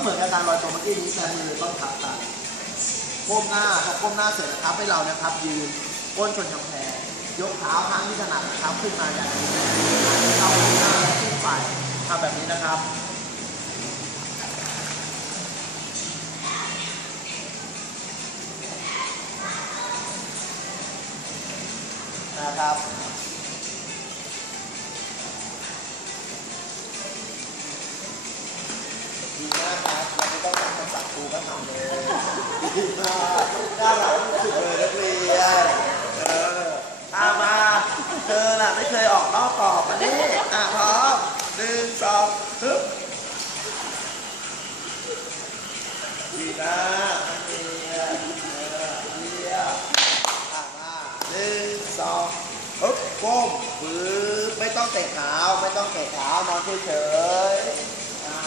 เหมือนกับการลอยตัวเมื่อกี้นี้แต่มือต้องทับกันก้มหน้าพอก้มหน้าเสร็จนะครับให้เรานะครับ ยืนก้นชนกำแพงยกเท้าข้างที่ถนัดนะครับขึ้นมาอย่างนี้เข้าหน้าขึ้นไปทำแบบนี้นะครับนะครับ ดีมากครับเราไม่ต้องทำคำสั่งครูก็ทำเลยดีมากน่ารักที่สุดเลยนักเรียนเอออามาเธอน่ะไม่เคยออกนอกกรอบมานี่อะพร้อมหนึ่งสองฮึบดีนะนักเรียนเออเยี่ยอะมาหนึ่งสองฮึบก้มปึ๊บไม่ต้องเตะขาไม่ต้องเตะขานอนเฉยๆอะ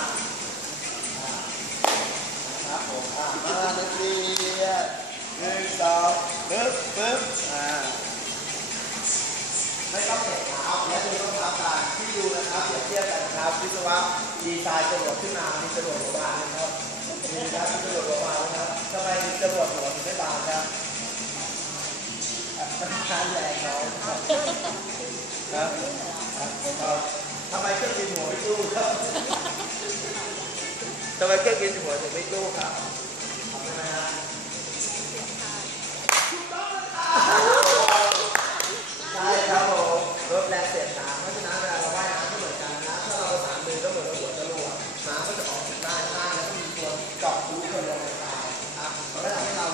ครับผมอะมานักเรียนหนึ่ง สองปึ๊บปึ๊บอ่าไม่ต้องเตะเท้าและดูต้องเท้ากันที่ดูนะครับเปรียบเทียบกันครับวิศวะดีไซน์จรวดขึ้นมามีจรวดหัวบานนะครับมีครับมีจรวดหัวบานนะครับทำไมมีจรวดหัวถึงไม่บานครับอะมันแรงน้อยครับครับครับทำไมเครื่องบินหัวไม่ตู้ครับทำไมเครื่องบินหัวถึงไม่ตู้ครับ